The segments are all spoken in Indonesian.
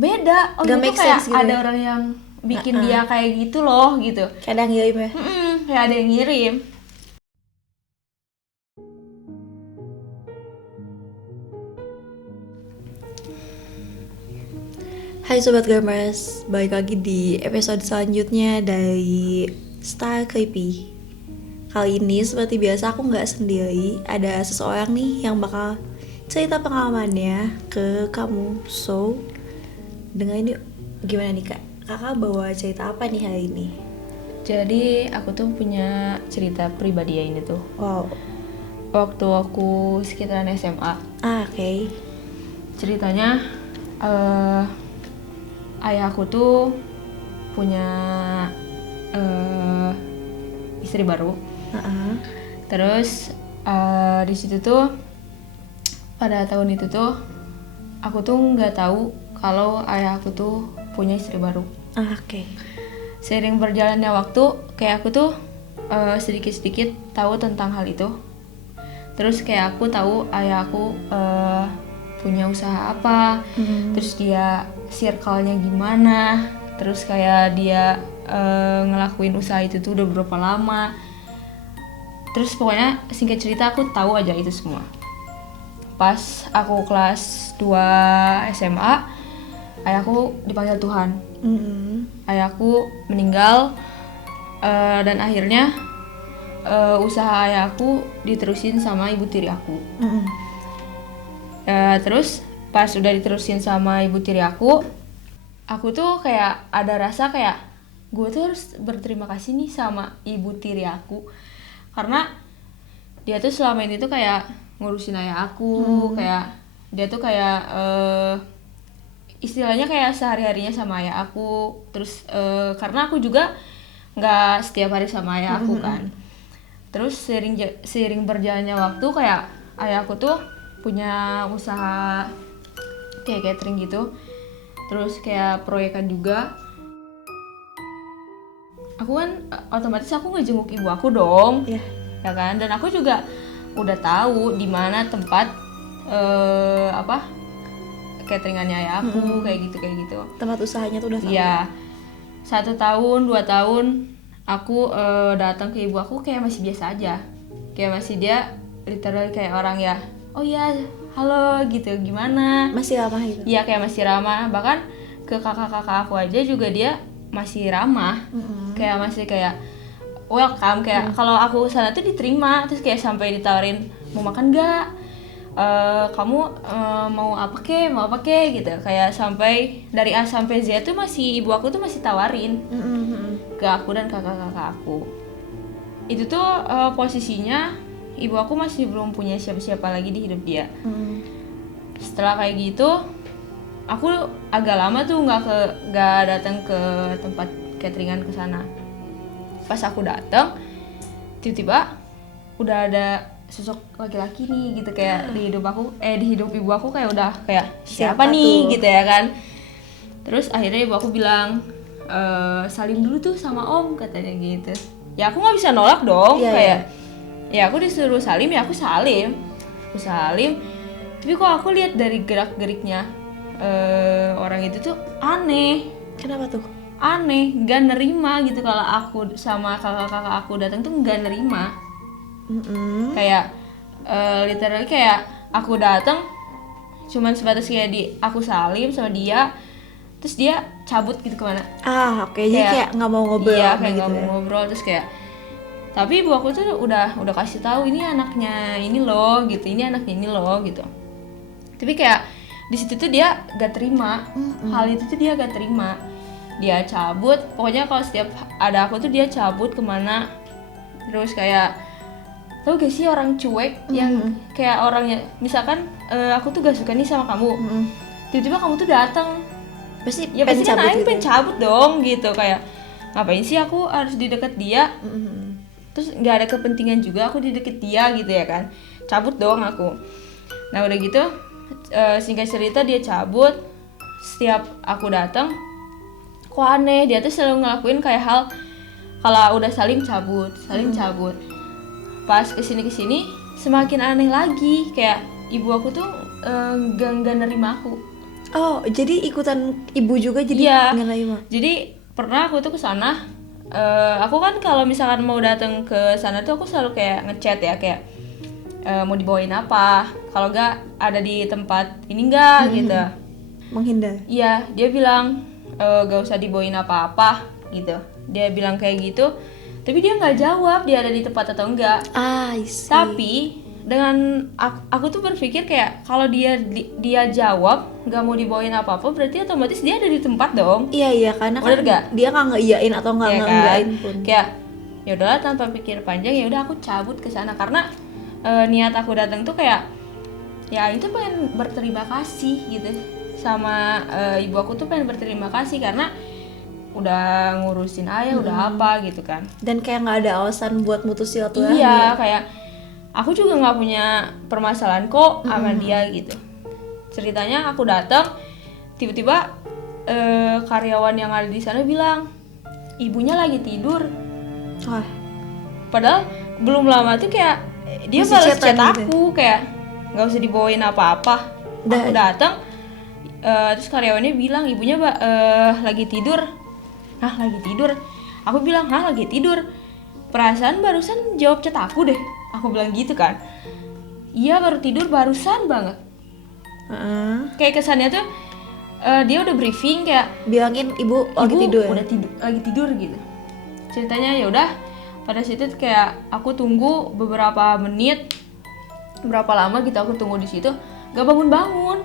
beda. Oh Gak itu make kayak sense gitu ada ya? orang yang bikin dia kayak gitu loh gitu. Kadang ngirim ya. Kayak ada yang ngirim. Hai Sobat Gamers, balik lagi di episode selanjutnya dari Star Creepy. Kali ini seperti biasa aku gak sendiri, ada seseorang nih yang bakal cerita pengalamannya ke kamu. So, dengerin yuk, gimana nih kak? Kakak bawa cerita apa nih hari ini? Jadi aku tuh punya cerita pribadi ya ini tuh. Wow. Waktu aku sekitaran SMA. Oke. Ceritanya ayah aku tuh punya istri baru. Terus di situ tuh pada tahun itu tuh aku tuh nggak tahu kalau ayah aku tuh punya istri baru. Oke. Seiring berjalannya waktu kayak aku tuh sedikit-sedikit tahu tentang hal itu. Terus kayak aku tahu ayah aku punya usaha apa, terus dia circle-nya gimana, terus kayak dia ngelakuin usaha itu tuh udah berapa lama. Terus pokoknya singkat cerita aku tahu aja itu semua. Pas aku kelas 2 SMA, ayahku dipanggil Tuhan. Ayahku meninggal dan akhirnya usaha ayahku diterusin sama ibu tiri aku. Terus pas udah diterusin sama ibu tiri aku tuh kayak ada rasa kayak gue tuh harus berterima kasih nih sama ibu tiri aku karena dia tuh selama ini tuh kayak ngurusin ayah aku, kayak dia tuh kayak istilahnya kayak sehari-harinya sama ayah aku. Terus karena aku juga nggak setiap hari sama ayah aku kan. Terus seiring berjalannya waktu kayak ayah aku tuh punya usaha kayak catering gitu. Terus kayak proyekan juga. Aku kan otomatis aku ngejenguk ibu aku dong. Yeah. Ya kan? Dan aku juga udah tahu di mana tempat cateringannya ayah aku kayak gitu. Tempat usahanya tuh udah tahu. Iya. 1 tahun, 2 tahun aku datang ke ibu aku kayak masih biasa aja. Kayak masih dia literally kayak orang ya. Oh iya, halo gitu. Gimana? Masih ramah gitu. Iya, kayak masih ramah. Bahkan ke kakak-kakak aku aja juga dia masih ramah. Kayak masih kayak welcome, kayak kalau aku sana tuh diterima. Terus kayak sampai ditawarin mau makan nggak, kamu mau apa ke gitu. Kayak sampai dari A sampai Z tuh masih ibu aku tuh masih tawarin ke aku dan kakak-kakak aku. Itu tuh posisinya ibu aku masih belum punya siapa-siapa lagi di hidup dia. Setelah kayak gitu aku agak lama tuh nggak datang ke tempat cateringan ke sana. Pas aku datang tiba-tiba udah ada sosok laki-laki nih gitu kayak di hidup ibu aku kayak udah kayak siapa nih tuh? gitu ya kan. Terus akhirnya ibu aku bilang salim dulu tuh sama om katanya gitu. Ya aku nggak bisa nolak dong. Kayak ya aku disuruh salim ya aku salim. Tapi kok aku lihat dari gerak-geriknya orang itu tuh aneh. Kenapa tuh? Aneh, nggak nerima gitu kalau aku sama kakak-kakak aku datang tuh nggak nerima. Kayak literally kayak aku datang cuman sebatas kayak aku salim sama dia, terus dia cabut gitu kemana. Oke. Jadi kayak nggak mau ngobrol. Iya, kayak gitu nggak mau ngobrol. Terus kayak tapi ibu aku tuh udah kasih tahu ini anaknya ini loh gitu, ini anaknya ini loh gitu. Tapi kayak di situ tuh dia gak terima. Hal itu tuh dia gak terima. Dia cabut. Pokoknya kalau setiap ada aku tuh dia cabut kemana. Terus kayak tau gak sih orang cuek yang kayak orangnya misalkan aku tuh gak suka nih sama kamu. Tiba-tiba kamu tuh datang. Pasti Ya pasti kan cabut gitu. pengen cabut dong gitu. Kayak ngapain sih aku harus di deket dia. Terus gak ada kepentingan juga aku di deket dia gitu ya kan. Cabut dong aku. Nah udah gitu singkat cerita dia cabut. Setiap aku datang kok aneh, dia tuh selalu ngelakuin kayak hal kalau udah salim cabut. Pas kesini semakin aneh lagi, kayak ibu aku tuh gak nerima aku. Oh, jadi ikutan ibu juga jadi Iya. nerima. Jadi pernah aku tuh ke sana, aku kan kalau misalkan mau datang ke sana tuh aku selalu kayak ngechat ya, kayak mau dibawain apa, kalau enggak ada di tempat ini enggak gitu. Menghindar. Iya, dia bilang gak usah dibawain apa-apa gitu. Dia bilang kayak gitu, tapi dia nggak jawab dia ada di tempat atau enggak. I see. Tapi dengan aku tuh berpikir kayak kalau dia jawab nggak mau dibawain apa-apa, berarti otomatis dia ada di tempat dong. Iya karena Bener kan gak? dia nggak ngeiyain atau nggak Iya kan? ngeenggakin pun. Kayak ya udahlah tanpa pikir panjang, ya udah aku cabut ke sana karena niat aku datang tuh kayak ya itu pengen berterima kasih gitu sama ibu aku, tuh pengen berterima kasih karena udah ngurusin ayah, udah apa gitu kan. Dan kayak nggak ada alasan buat mutus silaturahmi. Iya, kayak aku juga nggak punya permasalahan kok sama dia gitu. Ceritanya aku datang, tiba-tiba karyawan yang ada di sana bilang ibunya lagi tidur. Wah, Padahal belum lama tuh kayak dia masih balas chatan chat aku kayak nggak usah dibawain apa-apa. Aku datang, terus karyawannya bilang ibunya lagi tidur. Hah, lagi tidur? Aku bilang, hah, lagi tidur? Perasaan barusan jawab chat aku deh. Aku bilang gitu kan. Iya, baru tidur barusan banget. Kayak kesannya tuh dia udah briefing kayak bilangin ibu lagi tidur. udah lagi tidur gitu. Ceritanya ya udah, pada situ kayak aku tunggu beberapa menit, berapa lama gitu aku tunggu di situ, gak bangun-bangun.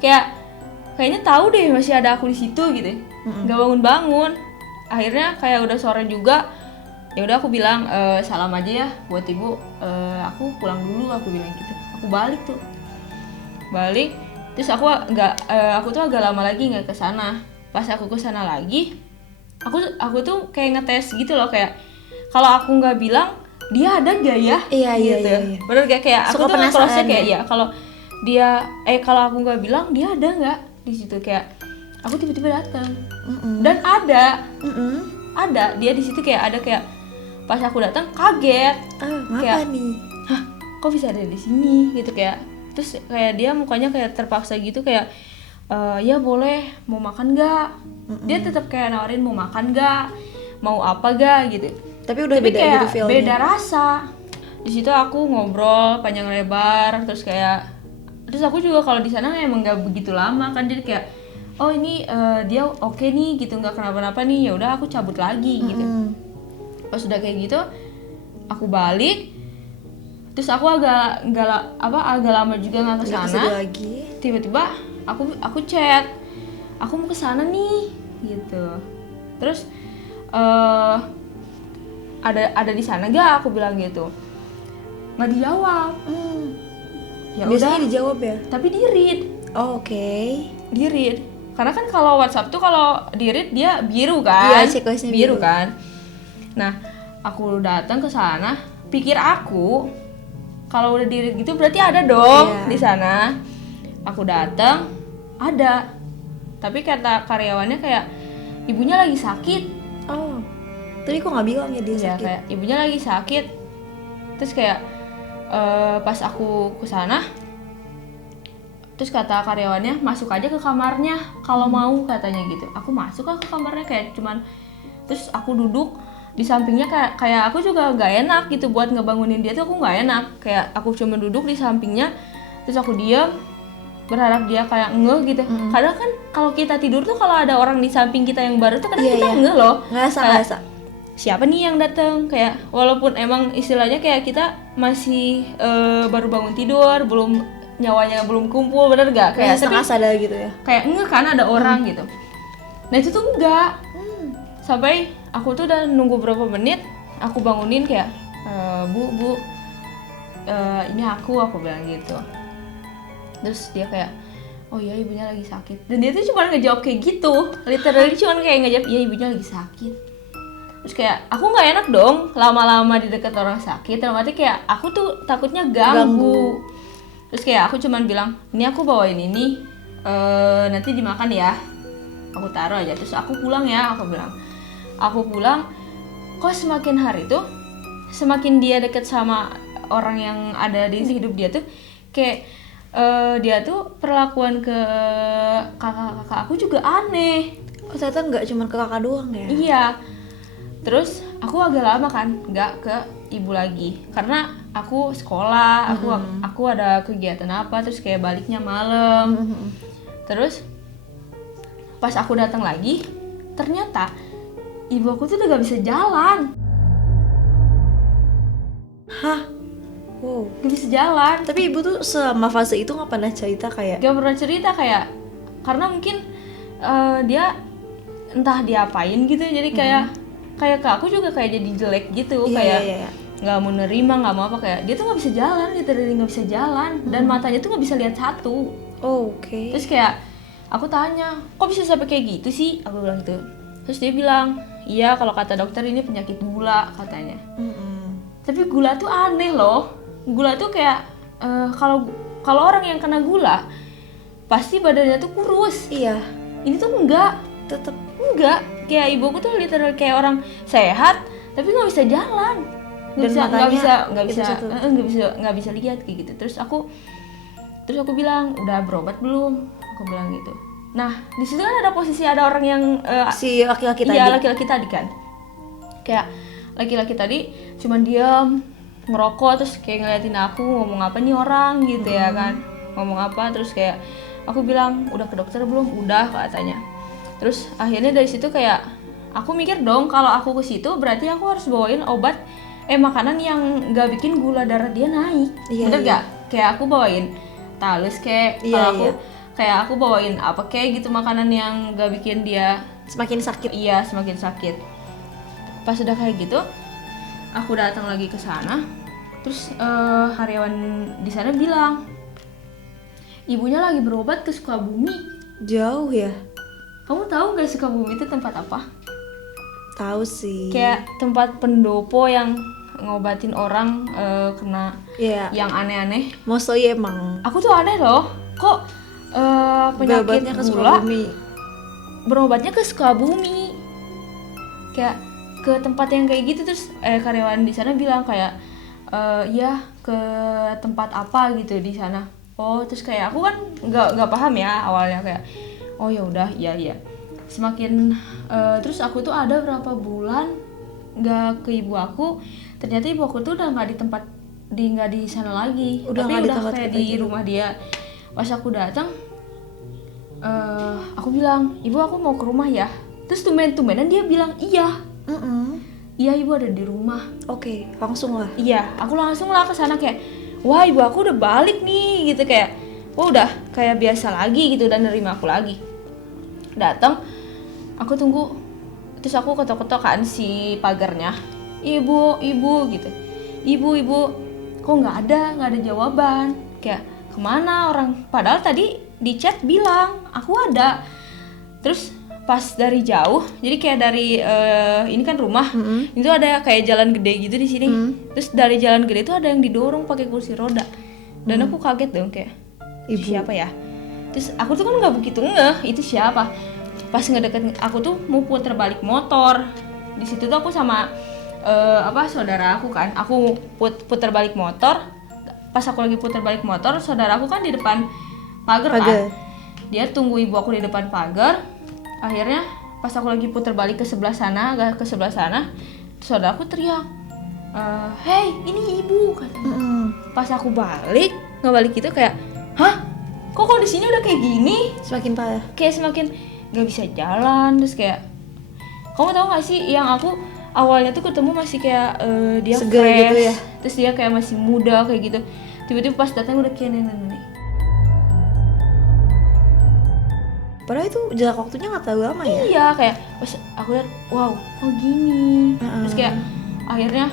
Kayaknya tahu deh masih ada aku di situ gitu. Gak bangun-bangun. Akhirnya kayak udah sore juga, ya udah aku bilang salam aja ya buat ibu, aku pulang dulu, aku bilang gitu. Aku balik terus aku tuh agak lama lagi nggak ke sana. Pas aku ke sana lagi, aku tuh kayak ngetes gitu loh, kayak kalau aku nggak bilang dia ada gak ya. Iya. Bener gak, kayak aku tuh nge-close-nya kayak ya. kalau dia kalau aku nggak bilang dia ada nggak di situ, kayak aku tiba-tiba datang dan ada dia di situ, kayak ada, kayak pas aku datang kaget. Ngapa kayak, nih? hah, kok bisa ada di sini gitu, kayak terus kayak dia mukanya kayak terpaksa gitu, kayak ya boleh, mau makan gak? Dia tetap kayak nawarin mau makan gak, mau apa gak gitu. Tapi udah beda kayak gitu feelnya. beda rasa. Di situ aku ngobrol panjang lebar, terus aku juga kalau di sana emang nggak begitu lama kan, jadi kayak oh ini dia oke nih gitu, nggak kenapa-napa nih, ya udah aku cabut lagi gitu. Pas udah kayak gitu aku balik, terus aku agak lama juga nggak kesana. Tiba-tiba aku chat, aku mau kesana nih gitu. Terus ada di sana gak, aku bilang gitu. Nggak dijawab. Ya biasanya udah, dijawab ya, tapi di read. Oke. Di read, karena kan kalau WhatsApp tuh kalau di read dia biru kan. Iya, checklistnya biru kan. Nah, aku datang ke sana, pikir aku kalau udah di read gitu berarti ada dong di sana. Aku datang, ada. Tapi kata karyawannya kayak ibunya lagi sakit. Oh, tadi kok nggak bilang ya dia sakit? Kayak ibunya lagi sakit. Terus kayak pas aku kesana, terus kata karyawannya masuk aja ke kamarnya kalau mau, katanya gitu. Aku masuk ke kamarnya, kayak cuman, terus aku duduk di sampingnya, kayak aku juga nggak enak gitu buat ngebangunin dia tuh, aku nggak enak. Kayak aku cuma duduk di sampingnya, terus aku diam berharap dia kayak ngeh gitu. Kadang kan kalau kita tidur tuh kalau ada orang di samping kita yang baru tuh kadang kita ngeh loh, ngerasa siapa nih yang datang, kayak walaupun emang istilahnya kayak kita masih baru bangun tidur, belum nyawanya belum kumpul, bener gak? Kayak setengah sadar gitu ya, kayak enggak kan ada orang gitu. Nah itu tuh enggak. Sampai aku tuh udah nunggu berapa menit, aku bangunin kayak bu ini aku bilang gitu. Terus dia kayak oh iya ibunya lagi sakit, dan dia tuh cuma ngejawab kayak gitu, literally cuma kayak ngejawab iya ibunya lagi sakit. Terus kayak aku nggak enak dong lama-lama di dekat orang sakit, dalam arti kayak aku tuh takutnya ganggu. Terus kayak aku cuman bilang ini aku bawain ini, nanti dimakan ya, aku taruh aja. Terus aku pulang ya, aku bilang aku pulang. Kok semakin hari tuh semakin dia deket sama orang yang ada di hidup dia tuh, kayak dia tuh perlakuan ke kakak-kakak aku juga aneh. Oh, ternyata nggak cuma ke kakak doang ya? Iya. Terus aku agak lama kan nggak ke ibu lagi karena aku sekolah, aku ada kegiatan apa, terus kayak baliknya malam. Terus pas aku datang lagi, ternyata ibu aku tuh udah gak bisa jalan. Hah? Wow. Gak bisa jalan. Tapi ibu tuh selama fase itu nggak pernah cerita kayak? Gak pernah cerita kayak, karena mungkin dia entah diapain gitu, jadi kayak ke aku juga kayak jadi jelek gitu, kayak nggak mau nerima, nggak mau apa, kayak dia tuh nggak bisa jalan, literally nggak bisa jalan, dan matanya tuh nggak bisa lihat satu. Oke. Terus kayak aku tanya, kok bisa sampai kayak gitu sih? Aku bilang gitu. Terus dia bilang, iya kalau kata dokter ini penyakit gula katanya. Tapi gula tuh aneh loh. Gula tuh kayak kalau orang yang kena gula pasti badannya tuh kurus. Iya. Ini tuh enggak, Tetep enggak. Kayak ibuku tuh literal kayak orang sehat tapi nggak bisa jalan, nggak bisa lihat kayak gitu. Terus aku bilang, udah berobat belum? Aku bilang gitu. Nah di situ kan ada posisi ada orang yang si laki-laki tadi. Iya, laki-laki tadi kan. Kayak laki-laki tadi cuman diam, ngerokok, terus kayak ngeliatin aku, ngomong apa nih orang gitu ya kan. Ngomong apa, terus kayak aku bilang, udah ke dokter belum? Udah katanya. Terus akhirnya dari situ kayak aku mikir dong, kalau aku ke situ berarti aku harus bawain obat makanan yang nggak bikin gula darah dia naik. Bener gak? Kayak aku bawain Talus kayak, kayak aku bawain apa kayak gitu, makanan yang nggak bikin dia semakin sakit. Iya, semakin sakit. Pas udah kayak gitu, aku datang lagi ke sana. Terus karyawan di sana bilang, ibunya lagi berobat ke Sukabumi. Jauh ya? Kamu tahu gak Sukabumi itu tempat apa? Tahu sih. Kayak tempat pendopo yang ngobatin orang kena yang aneh-aneh. Mostly emang. Aku tuh aneh loh, kok penyakit ke gula Sukabumi. berobatnya ke Sukabumi, kayak ke tempat yang kayak gitu. Terus karyawan di sana bilang kayak ya ke tempat apa gitu di sana. Oh, terus kayak aku kan nggak paham ya awalnya, kayak oh ya udah, iya. Semakin terus aku tuh ada berapa bulan nggak ke ibu aku, ternyata ibu aku tuh udah nggak di sana lagi, udah kayak di rumah dia. Pas aku datang, aku bilang, ibu aku mau ke rumah ya. Terus tumben-tumbenan dia bilang iya. Iya, ibu ada di rumah. Oke, langsung lah. Iya, aku langsung lah ke sana kayak, wah ibu aku udah balik nih gitu, kayak wah udah kayak biasa lagi gitu, dan nerima aku lagi. Datang, aku tunggu, terus aku ketok-ketok kan si pagarnya, ibu gitu, ibu kok nggak ada jawaban, kayak kemana orang, padahal tadi di chat bilang aku ada. Terus pas dari jauh, jadi kayak dari ini kan rumah, itu ada kayak jalan gede gitu di sini. Terus dari jalan gede itu ada yang didorong pakai kursi roda, dan aku kaget dong kayak, ibu siapa ya? Terus aku tuh kan nggak begitu ngeh itu siapa. Pas ngedeket aku tuh mau puter balik motor, di situ tuh aku sama saudara aku kan, aku puter balik motor. Pas aku lagi puter balik motor, saudara aku kan di depan pagar kan, dia tunggu ibu aku di depan pagar. Akhirnya pas aku lagi puter balik ke sebelah sana, saudara aku teriak, hey ini ibu katanya. Pas aku ngebalik gitu kayak, hah? Kok kondisinya udah kayak gini? Semakin parah. Kayak semakin gak bisa jalan. Terus kayak, kamu tahu gak sih yang aku awalnya tuh ketemu masih kayak dia segar fresh gitu ya? Terus dia kayak masih muda kayak gitu. Tiba-tiba pas datang udah kayak nenek-nenek. Padahal itu jarak waktunya gak terlalu lama ya? Iya, kayak pas aku lihat, wow, kok gini. Terus kayak akhirnya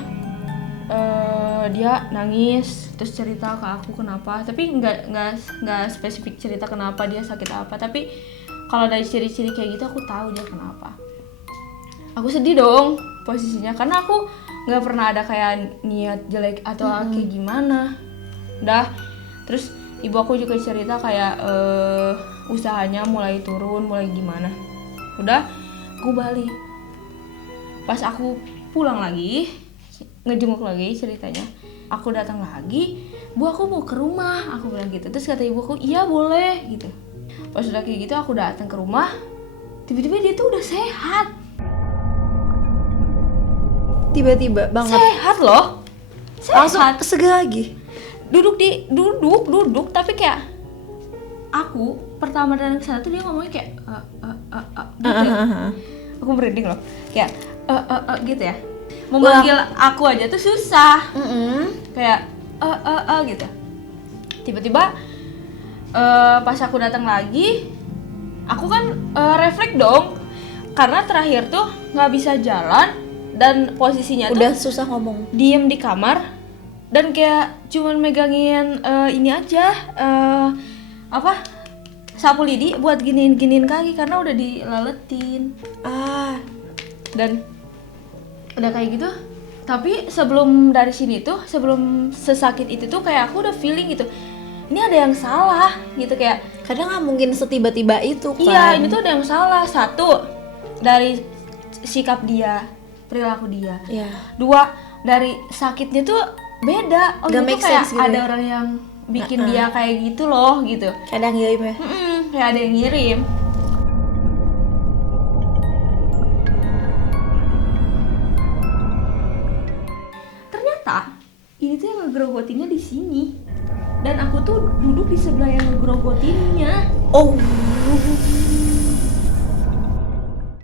dia nangis, terus cerita ke aku kenapa. Tapi nggak spesifik cerita kenapa dia sakit apa. Tapi kalau dari ciri-ciri kayak gitu aku tahu dia kenapa. Aku sedih dong posisinya, karena aku nggak pernah ada kayak niat jelek atau kayak gimana. Udah, terus ibu aku juga cerita kayak usahanya mulai turun, mulai gimana. Udah, aku balik. Pas aku pulang lagi, ngejenguk lagi ceritanya, aku datang lagi, Bu aku mau ke rumah, aku bilang gitu. Terus kata ibu aku, iya boleh gitu. Pas udah kayak gitu aku datang ke rumah, tiba-tiba dia tuh udah sehat. Tiba-tiba banget. Sehat loh. Langsung Sehat. seger lagi. Duduk tapi kayak aku pertama datang ke sana tuh dia ngomongnya kayak gitu. Aku merinding loh. Kayak gitu ya. Memanggil aku aja tuh susah. Kayak gitu. Tiba-tiba pas aku datang lagi, aku kan refleks dong. Karena terakhir tuh nggak bisa jalan dan posisinya udah tuh susah ngomong. diem di kamar dan kayak cuman megangin ini aja sapu lidi buat giniin kaki karena udah dilaletin. Dan udah kayak gitu. Tapi sebelum dari sini tuh, sebelum sesakit itu tuh kayak aku udah feeling gitu, ini ada yang salah gitu. Kayak Kadang nggak mungkin setiba-tiba itu kan. iya, ini tuh ada yang salah. Satu, dari sikap dia, perilaku dia. Iya. Dua, dari sakitnya tuh beda. Oh, Gak itu make kayak sense gitu ada ya? orang yang bikin dia kayak gitu loh gitu. Kadang ngirim ya. Kayak ada yang ngirim. Ternyata ini tuh yang ngegrogotinnya di sini. Dan aku tuh duduk di sebelah yang ngegrogotinnya. Oh.